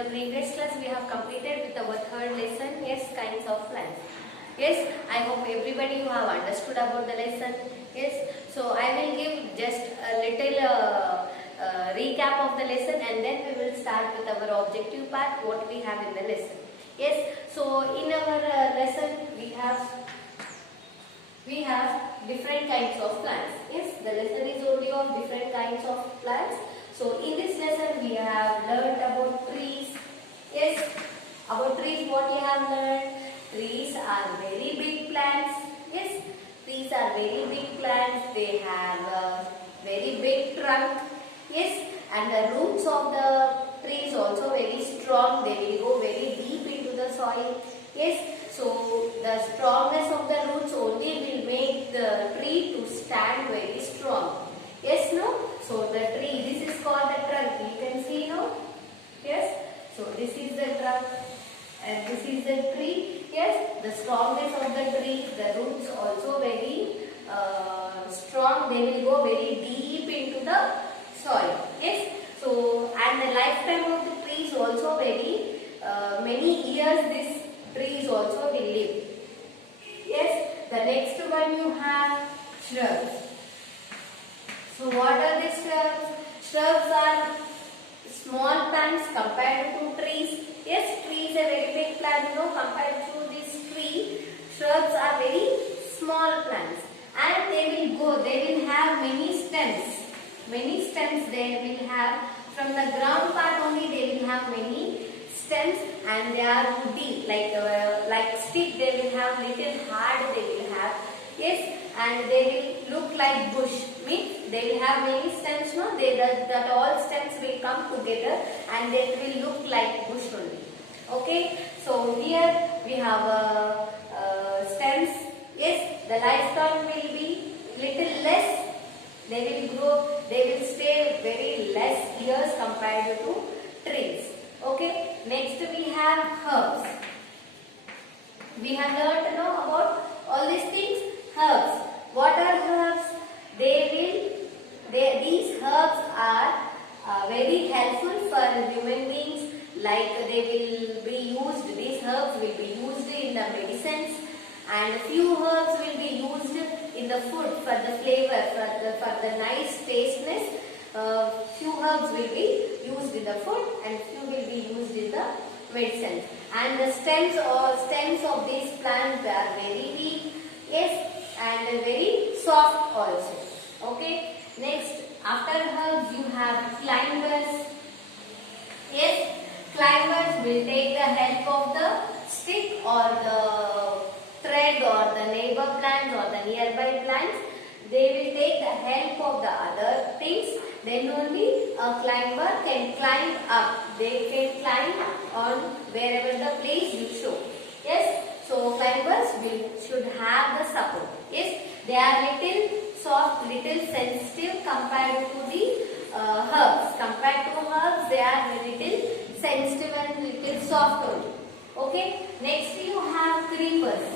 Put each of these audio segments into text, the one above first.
the previous class we have completed with our third lesson, yes, kinds of plants. Yes, I hope everybody you have understood about the lesson. Yes, so I will give just a little recap of the lesson, and then we will start with our objective part, what we have in the lesson. Yes, so in our lesson we have different kinds of plants. Yes, the lesson is only of different kinds of plants. So in this lesson we have learned about trees. Yes, about trees what we have learned. Trees are very big plants. Yes, trees are very big plants. They have a very big trunk. Yes, and the roots of the trees also very strong. They will go very deep into the soil. Yes, so the strongness of the roots only will make the tree to stand very strong. Yes, no? So the tree, this is called the trunk. You can see now? Yes, so this is the trunk and this is the tree. Yes, the strongness of the tree, the roots also very strong. They will go very deep into the soil. Yes, so and the lifetime of the tree is also very many years this trees also will live. Yes, the next one you have shrubs. So what are the shrubs? Shrubs are small plants compared to trees. Yes, tree is a very big plant, compared to this tree. Shrubs are very small plants and they will have many stems. Many stems they will have. From the ground part only they will have many stems and they are woody, like stick they will have, little hard they will have. Yes, and they will look like bush. Means they will have many stems, no? That all stems will come together and they will look like bush only. Okay, so here we have stems. Yes, the lifespan will be little less. They will grow, they will stay very less years compared to trees. Okay, next we have herbs. We have learned about all these things. Herbs. What are herbs? These herbs are very helpful for human beings. Like they will be used. These herbs will be used in the medicines, and few herbs will be used in the food for the flavor, for the nice tasteness. Few herbs will be used in the food, and few will be used in the medicines. And the stems of these plants are very weak. Yes, and very soft also. Okay, next after herbs you have climbers. Yes, climbers will take the help of the stick or the thread or the neighbor plants or the nearby plants. They will take the help of the other things. Then only a climber can climb up. They can climb on wherever the place you show. Yes, so climbers should have the support. Yes, they are little soft, little sensitive compared to the herbs. Compared to herbs, they are little sensitive and little soft only. Okay, next you have creepers.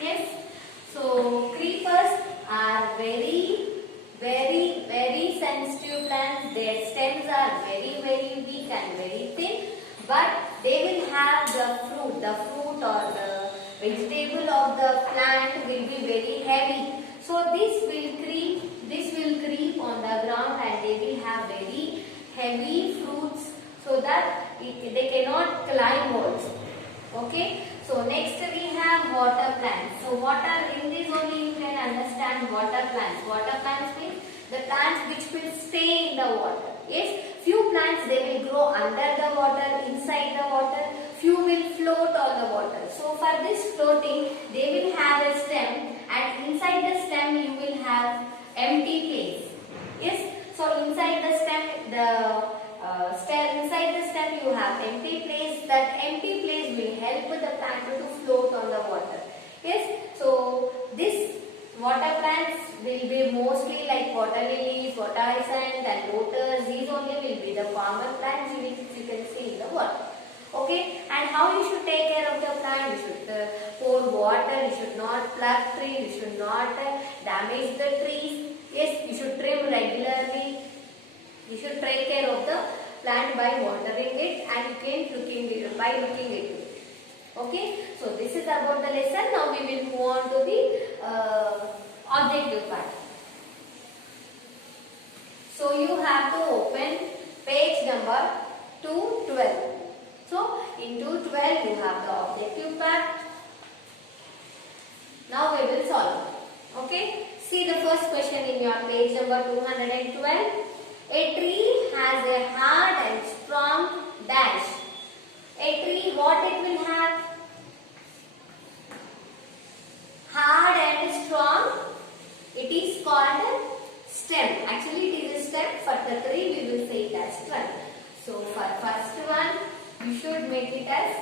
Yes, so creepers are very sensitive plants. Their stems are very weak and very thin, but they will have the fruit or the vegetable of the plant will be very heavy. So this will creep on the ground and they will have very heavy fruits, so that they cannot climb also. Okay, so next we have water plants. So water, in this only you can understand water plants. Water plants means the plants which will stay in the water. Yes, few plants they will grow under the water, inside the water. Few will float on the water. So for this floating, they will have a stem, and inside the stem you will have empty place. Yes, so inside the stem you have empty place. That empty place will help the plant to float on the water. Yes, so this water plants will be mostly like water lilies, water hyacinth and lotus. These only will be the common plants which you can see in the water. Okay, and how you should take care of the plant? You should pour water, you should not pluck trees, you should not damage the trees. Yes, you should trim regularly. You should take care of the plant by watering it, and you can looking it by looking at it. Okay, so this is about the lesson. Now we will move on to the objective part. So you have to open page number 212. So in 212 you have the objective part. Now we will solve. Okay, see the first question in your page number 212. A tree has a hard and strong dash. A tree, what it will have? Hard and strong. It is called stem. Actually it is a stem. For the tree we will say it as trunk. So for first one you should make it as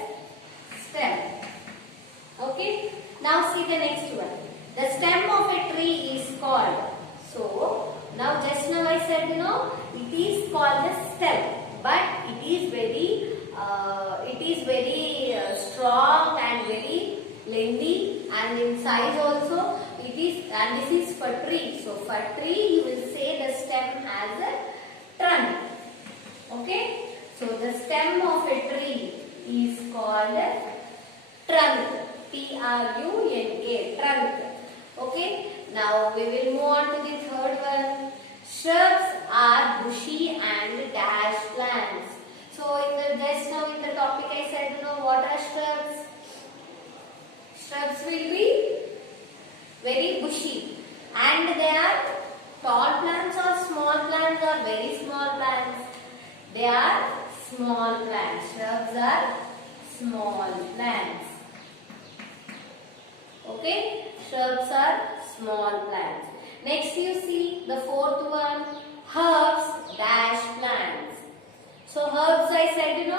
stem. Okay. Now see the next one. The stem of a tree is called. So now just now I said it is called the stem, but it is very strong and very lengthy, and in size also it is, and this is for tree. So for tree you will say the stem as a trunk. Okay. So the stem of a tree is called trunk. Trunka, trunk. Okay. Now we will move on to the third one. Shrubs are bushy and dash plants. So in the just now in the topic I said what are shrubs? Shrubs will be very bushy, and they are tall plants or small plants or very small plants. They are small plants. Shrubs are small plants. Okay, shrubs are small plants. Next you see the fourth one, herbs dash plants. So herbs I said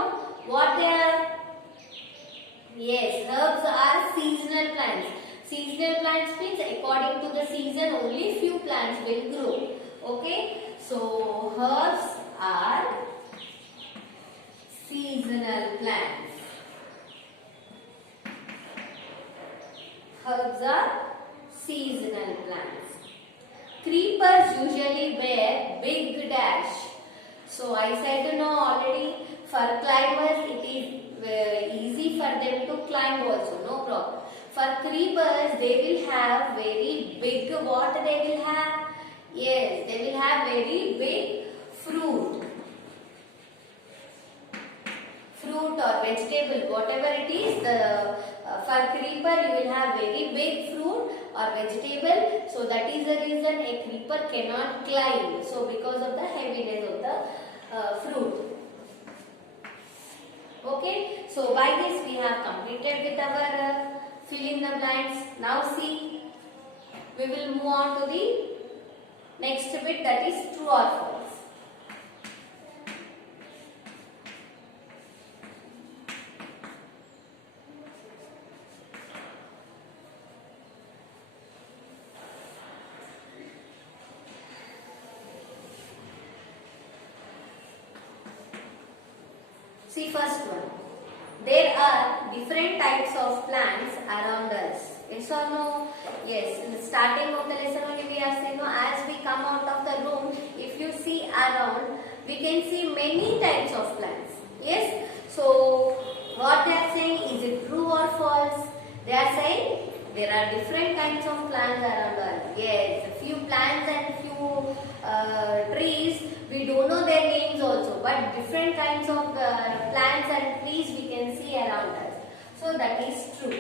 what they are? Yes, herbs are seasonal plants. Seasonal plants means according to the season only few plants will grow. Okay, so herbs are seasonal plants. Herbs are seasonal plants. Creepers usually wear big dash. So I said already, for climbers it is easy for them to climb also, no problem. For creepers they will have very big, what they will have? Yes, they will have very big fruit. Fruit or vegetable, whatever it is, for creeper you will have very big fruit or vegetable. So that is the reason a creeper cannot climb. So because of the heaviness of the fruit. Okay. So by this we have completed with our fill in the blanks. Now see, we will move on to the next bit, that is true or false. See first one. There are different types of plants around us. Yes or no? Yes. In the starting of the lesson only we are saying as we come out of the room, if you see around, we can see many types of plants. Yes. So what they are saying, is it true or false? They are saying there are different kinds of plants around us. Yes. A few plants and few trees. We don't know their names also, but different kinds of plants and trees we can see around us. So that is true.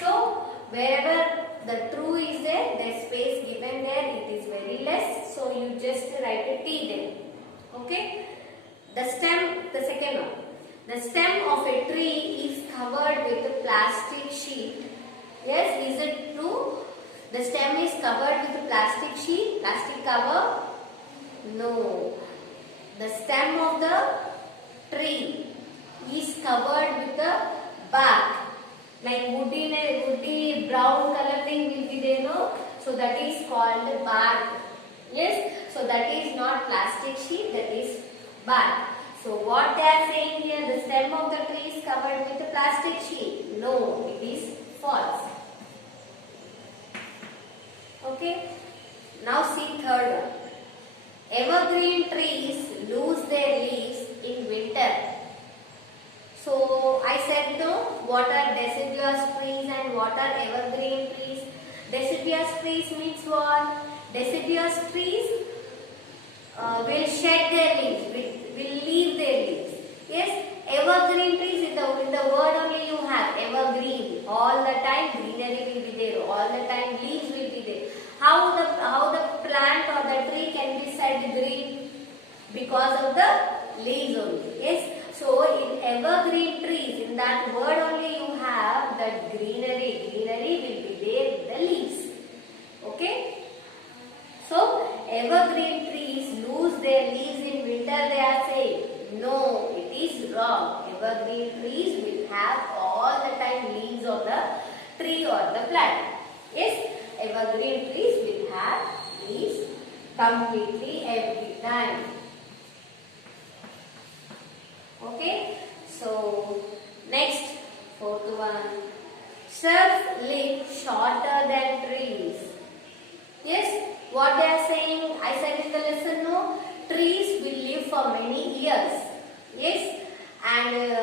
So wherever the true is there, the space given there, it is very less. So you just write a T there. Okay. The stem, the second one. The stem of a tree is covered with a plastic sheet. Yes, is it true? The stem is covered with a plastic sheet, plastic cover. No. The stem of the tree is covered with the bark. Like woody brown color thing will be there, no? So that is called bark. Yes. So that is not plastic sheet, that is bark. So what they are saying here, the stem of the tree is covered with a plastic sheet. No, it is false. Okay. Now see third one. Evergreen trees lose their leaves in winter. So I said no, what are deciduous trees and what are evergreen trees? Deciduous trees means what? Deciduous trees will shed their leaves, will leave their leaves. Yes, evergreen trees, in the word only you have evergreen. All the time greenery will be there, all the time leaves will be there. How the plant or the tree can be said green? Because of the leaves only. Yes. So in evergreen trees, in that word only you have that greenery. Greenery will be there with the leaves. Okay. So evergreen trees lose their leaves in winter, they are saying. No, it is wrong. Evergreen trees will have all the time leaves of the tree or the plant. Yes, evergreen trees will have leaves completely every time. Okay, so next, fourth one. Shrubs live shorter than trees. Yes, what they are saying, I said in the lesson, no, trees will live for many years. Yes, and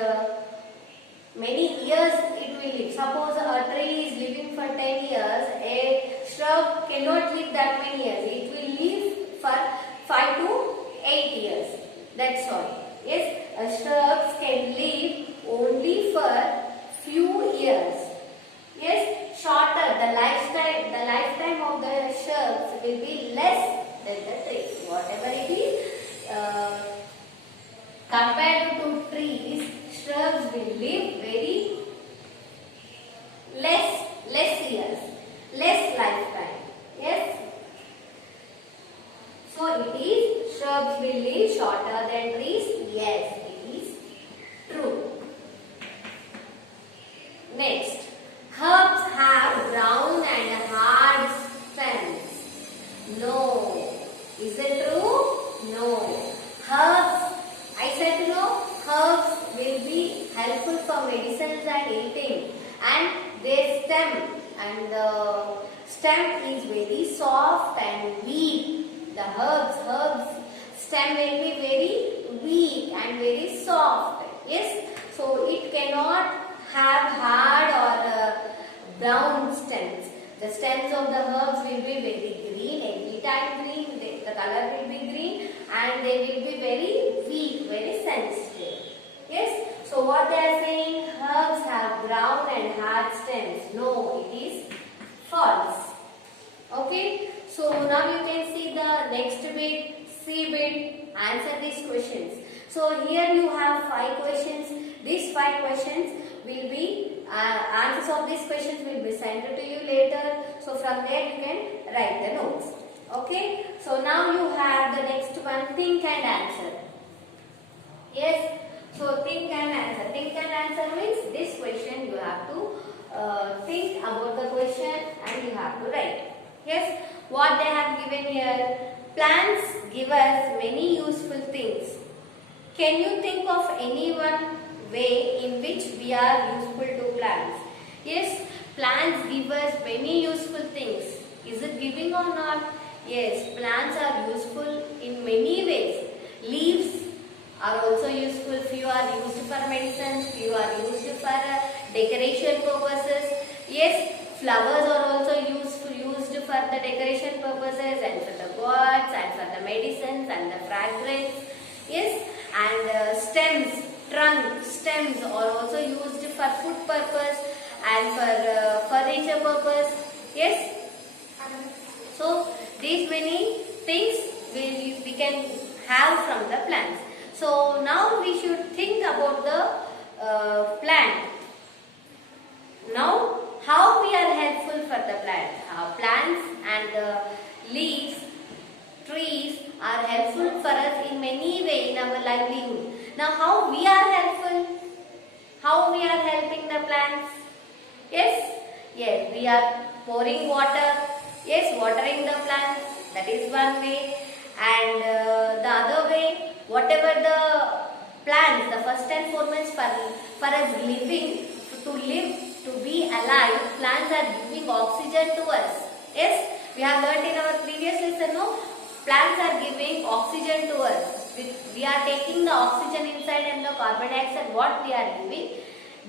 many years it will live. Suppose a tree is living for 10 years, a shrub cannot live that many years. It will live for 5 to 8 years. That's all. Yes, shrubs can live only for few years. Yes, shorter. The lifetime of the shrubs will be less than the trees. Whatever it is, compared to trees, shrubs will live very less years, less lifetime. Yes. So it is shrubs will live shorter than trees. Yes, it is true. Next, herbs have brown and hard stems. No. Is it true? No. Herbs, I said no. Herbs will be helpful for medicines and eating, and their stem is very soft and weak. The herbs stem will be very weak and very soft. Yes, so it cannot have hard or brown stems. The stems of the herbs will be very green, every time green, the color will be green, and they will be very weak, very sensitive. Yes, so what they are saying, herbs have brown and hard stems. No, it is false. Okay, so now you can see the next bit, C bit, answer these questions. So here you have 5 questions. These 5 questions will be, answers of these questions will be sent to you later. So from there you can write the notes. Okay, so now you have the next one, think and answer. Yes, so think and answer. Think and answer means this question you have to think about the question and you have to write. Yes, what they have given here, plants give us many useful things. Can you think of any one way in which we are useful to plants? Yes, plants give us many useful things. Is it giving or not? Yes, plants are useful in many ways. Leaves are also useful. Few are used for medicines, few are used for decoration purposes. Yes, flowers are also used for the decoration purposes and for the gods and for the medicines and the fragrance. Yes, and stems are also used for food purpose and for furniture purpose. Yes, so these many things we can have from the plants. So now we should think about the plant. Now how we are helpful for the plant? Plants and the leaves, trees are helpful for us in many ways in our livelihood. Now how we are helpful? How we are helping the plants? Yes, we are pouring water. Yes, watering the plants. That is one way. And the other way, whatever the plants, the first and foremost for us living, to live, to be alive, plants are giving oxygen to us. Yes, we have learnt in our previous lesson, no? Plants are giving oxygen to us. we are taking the oxygen inside and the carbon dioxide what we are giving,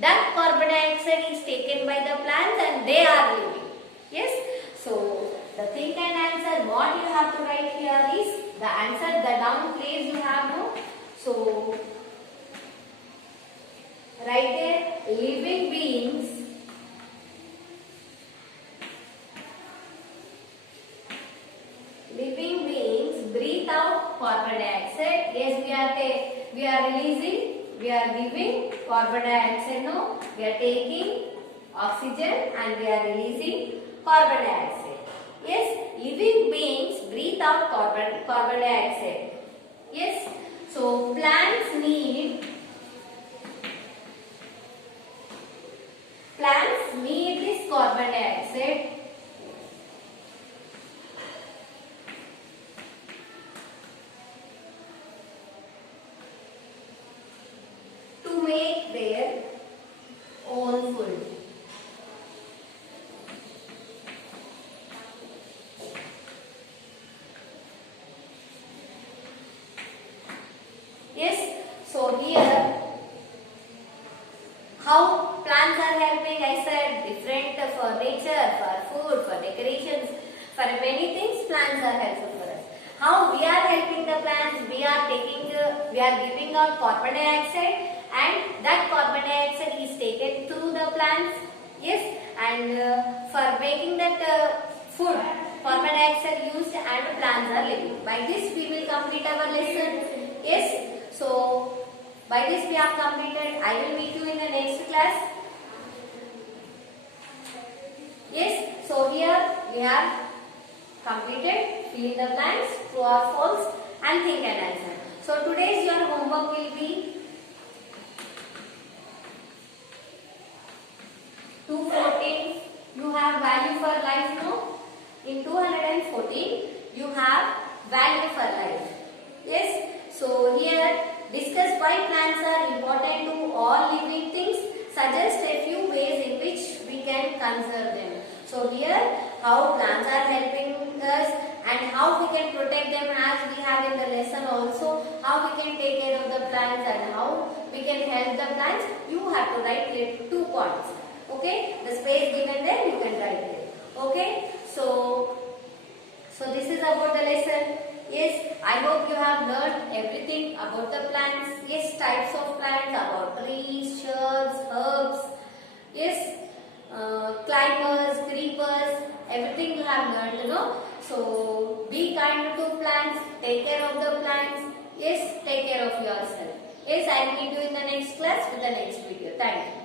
that carbon dioxide is taken by the plants and they are living. Yes. So the think and answer what you have to write here is the answer, the down place you have no. So write there, living beings breathe out carbon dioxide. Yes, we are releasing, we are giving carbon dioxide. No, we are taking oxygen and we are releasing carbon dioxide. Yes, living beings breathe out carbon dioxide. Yes, so plants need this carbon dioxide to make their own food. Yes, so here how plants are helping, I said different for nature, for food, for decorations, for many things plants are helpful for us. How we are helping the plants, we are giving out carbon dioxide and that carbon dioxide is taken through the plants. Yes, and for making that food, carbon dioxide used and plants are living. By this we will complete our lesson. Yes, so by this we have completed. I will meet you in the next class. Yes, so here we have completed fill in the blanks, true or false, and think and answer. So today's your homework will be 214. You have value for life, no? In 214 you have value for life. Yes, so here discuss why plants are important to all living things. Suggest a few ways in which we can conserve them. So here how plants are helping us and how we can protect them as we have in the lesson also. How we can take care of the plants and how we can help the plants. You have to write here 2 points. Okay, the space given there you can write there. Okay, so this is about the lesson. Yes, I hope you have learned everything about the plants. Yes, types of plants, about trees, shrubs, herbs. Yes, climbers, creepers, everything you have learned, you know. So be kind to plants, take care of the plants. Yes, take care of yourself. Yes, I will meet you in the next class with the next video. Thank you.